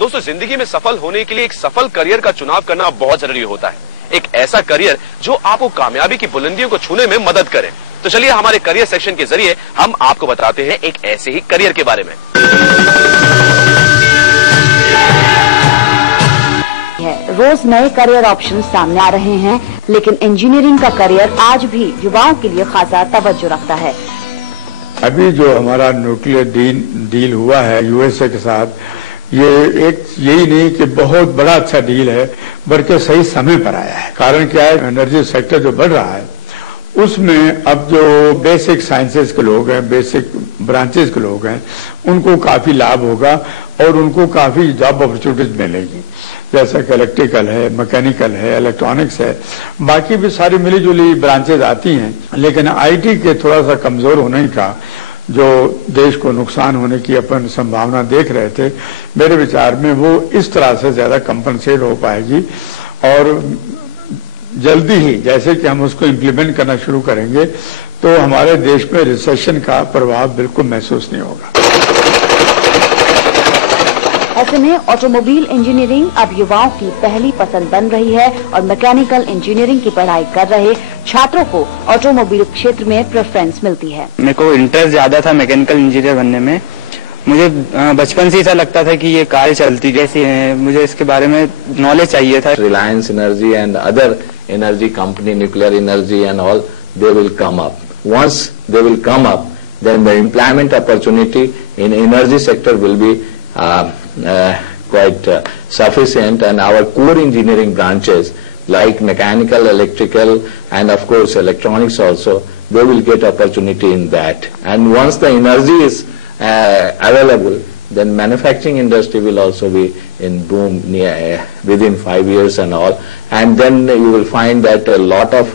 दोस्तों, जिंदगी में सफल होने के लिए एक सफल करियर का चुनाव करना बहुत जरूरी होता है। एक ऐसा करियर जो आपको कामयाबी की बुलंदियों को छूने में मदद करे। तो चलिए हमारे करियर सेक्शन के जरिए हम आपको बताते हैं एक ऐसे ही करियर के बारे में। रोज नए करियर ऑप्शन सामने आ रहे हैं, लेकिन इंजीनियरिंग का करियर आज भी युवाओं के लिए खासा तवज्जो रखता है। अभी जो हमारा न्यूक्लियर डील हुआ है यूएसए के साथ, ये एक यही नहीं कि बहुत बड़ा अच्छा डील है, बल्कि सही समय पर आया है। कारण क्या है, एनर्जी सेक्टर जो बढ़ रहा है उसमें अब जो बेसिक साइंसेज के लोग हैं, बेसिक ब्रांचेस के लोग हैं, उनको काफी लाभ होगा और उनको काफी जॉब अपॉर्चुनिटीज मिलेगी। जैसा कि इलेक्ट्रिकल है, मैकेनिकल है, इलेक्ट्रॉनिक्स है, बाकी भी सारी मिली जुली ब्रांचेज आती हैं। लेकिन आईटी के थोड़ा सा कमजोर होने का जो देश को नुकसान होने की अपन संभावना देख रहे थे, मेरे विचार में वो इस तरह से ज्यादा कंपनसेट हो पाएगी और जल्दी ही जैसे कि हम उसको इम्प्लीमेंट करना शुरू करेंगे तो हमारे देश में रिसेशन का प्रभाव बिल्कुल महसूस नहीं होगा। ऐसे में ऑटोमोबाइल इंजीनियरिंग अब युवाओं की पहली पसंद बन रही है और मैकेनिकल इंजीनियरिंग की पढ़ाई कर रहे छात्रों को ऑटोमोबाइल क्षेत्र में प्रेफरेंस मिलती है। मेरे को इंटरेस्ट ज्यादा था मैकेनिकल इंजीनियर बनने में। मुझे बचपन से ऐसा लगता था कि ये कार चलती कैसी है, मुझे इसके बारे में नॉलेज चाहिए था। Reliance energy and other energy company, nuclear energy and all, they will come up. Once they will come up, then the employment opportunity in energy sector will be quite sufficient, and our core engineering branches like mechanical, electrical and of course electronics also, they will get opportunity in that. And once the energy is available, then manufacturing industry will also be in boom within 5 years and all, and then you will find that a lot of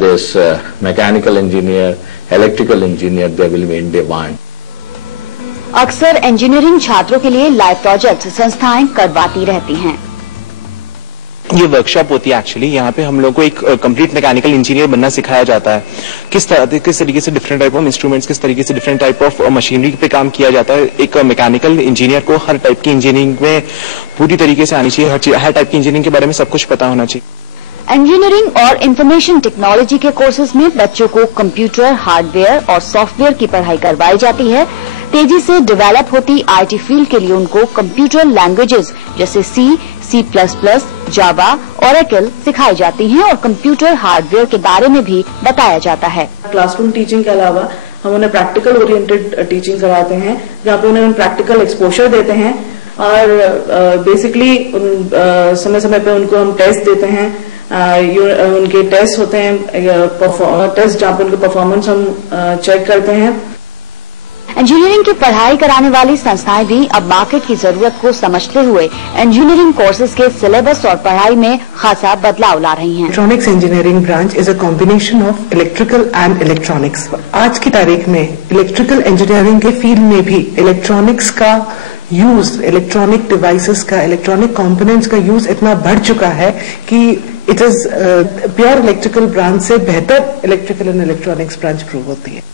this mechanical engineer, electrical engineer, they will be in demand. अक्सर engineering छात्रों के लिए live project संस्थाएं करवाती रहती हैं। ये workshop होती है एक्चुअली, यहाँ पे हम लोग को एक कंप्लीट मैकेनिकल इंजीनियर बनना सिखाया जाता है। किस तरीके से डिफरेंट टाइप ऑफ इंस्ट्रूमेंट्स, किस तरीके से डिफरेंट टाइप ऑफ मशीनरी पे काम किया जाता है। एक मैकेनिकल इंजीनियर को हर टाइप की इंजीनियरिंग में पूरी तरीके से आनी चाहिए, हर टाइप की इंजीनियरिंग के बारे में सब कुछ पता होना चाहिए। इंजीनियरिंग और इंफॉर्मेशन टेक्नोलॉजी के कोर्सेज में बच्चों को कंप्यूटर, हार्डवेयर और सॉफ्टवेयर की पढ़ाई करवाई जाती है। तेजी से डेवलप होती आईटी फील्ड के लिए उनको कंप्यूटर लैंग्वेजेस जैसे सी++, जावा, ओरेकल सिखाई जाती हैं और कंप्यूटर हार्डवेयर के बारे में भी बताया जाता है। क्लासरूम टीचिंग के अलावा हम उन्हें प्रैक्टिकल ओरिएंटेड टीचिंग कराते हैं, जहाँ पे उन्हें प्रैक्टिकल एक्सपोजर देते हैं और बेसिकली समय समय पे उनको हम टेस्ट देते हैं। उनके टेस्ट होते हैं, टेस्ट जहाँ पे उनके परफॉर्मेंस हम चेक करते हैं। इंजीनियरिंग की पढ़ाई कराने वाली संस्थाएं भी अब मार्केट की जरूरत को समझते हुए इंजीनियरिंग कोर्सेज के सिलेबस और पढ़ाई में खासा बदलाव ला रही हैं। Electronics engineering branch is a combination of electrical and electronics. आज की तारीख में इलेक्ट्रिकल इंजीनियरिंग के फील्ड में भी इलेक्ट्रॉनिक्स का यूज, इलेक्ट्रॉनिक डिवाइसेस का, इलेक्ट्रॉनिक कंपोनेंट्स का यूज इतना बढ़ चुका है कि it is pure electrical branch से बेहतर electrical and electronics branch prove होती है।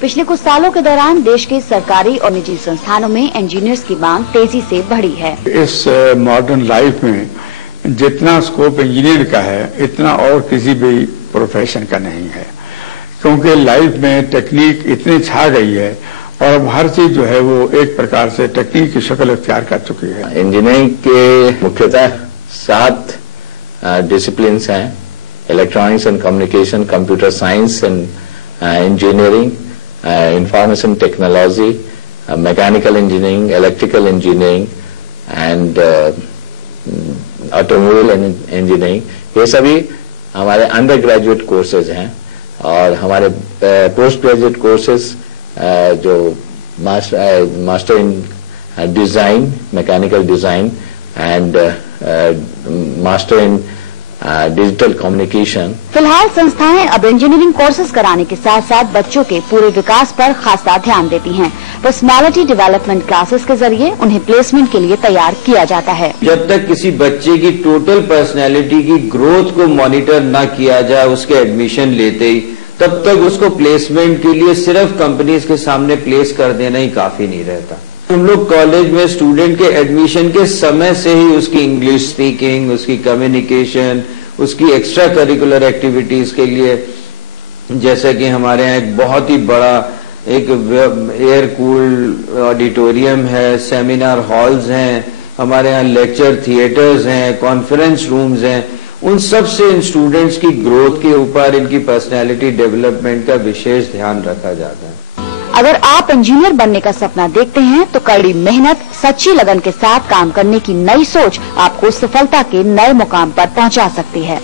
पिछले कुछ सालों के दौरान देश के सरकारी और निजी संस्थानों में इंजीनियर्स की मांग तेजी से बढ़ी है। इस मॉडर्न लाइफ में जितना स्कोप इंजीनियर का है इतना और किसी भी प्रोफेशन का नहीं है, क्योंकि लाइफ में टेक्निक इतनी छा गई है और अब हर चीज जो है वो एक प्रकार से टेक्निक की शक्ल अख्तियार कर चुकी है। इंजीनियरिंग के मुख्यतः 7 डिसिप्लिन्स हैं: electronics and communication, computer science and engineering, information technology, mechanical engineering, electrical engineering and automobile engineering। ये सभी हमारे अंडर ग्रेजुएट कोर्सेज हैं और हमारे पोस्ट ग्रेजुएट कोर्सेज जो master in design, mechanical design and master in digital communication. फिलहाल संस्थाएं अब इंजीनियरिंग कोर्सेज कराने के साथ साथ बच्चों के पूरे विकास पर खासा ध्यान देती हैं। पर्सनालिटी डेवलपमेंट क्लासेस के जरिए उन्हें प्लेसमेंट के लिए तैयार किया जाता है। जब तक किसी बच्चे की टोटल पर्सनैलिटी की ग्रोथ को मॉनिटर न किया जाए उसके एडमिशन लेते ही, तब तक उसको प्लेसमेंट के लिए सिर्फ कंपनीज के सामने प्लेस कर देना ही काफी नहीं रहता। हम लोग कॉलेज में स्टूडेंट के एडमिशन के समय से ही उसकी इंग्लिश स्पीकिंग, उसकी कम्युनिकेशन, उसकी एक्स्ट्रा करिकुलर एक्टिविटीज के लिए, जैसे कि हमारे यहाँ एक बहुत ही बड़ा एक एयर कूल्ड ऑडिटोरियम है, सेमिनार हॉल्स हैं, हमारे यहाँ लेक्चर थिएटर्स हैं, कॉन्फ्रेंस रूम्स हैं, उन सब से इन स्टूडेंट्स की ग्रोथ के ऊपर, इनकी पर्सनैलिटी डेवलपमेंट का विशेष ध्यान रखा जाता है। अगर आप इंजीनियर बनने का सपना देखते हैं तो कड़ी मेहनत, सच्ची लगन के साथ काम करने की नई सोच आपको सफलता के नए मुकाम पर पहुंचा सकती है।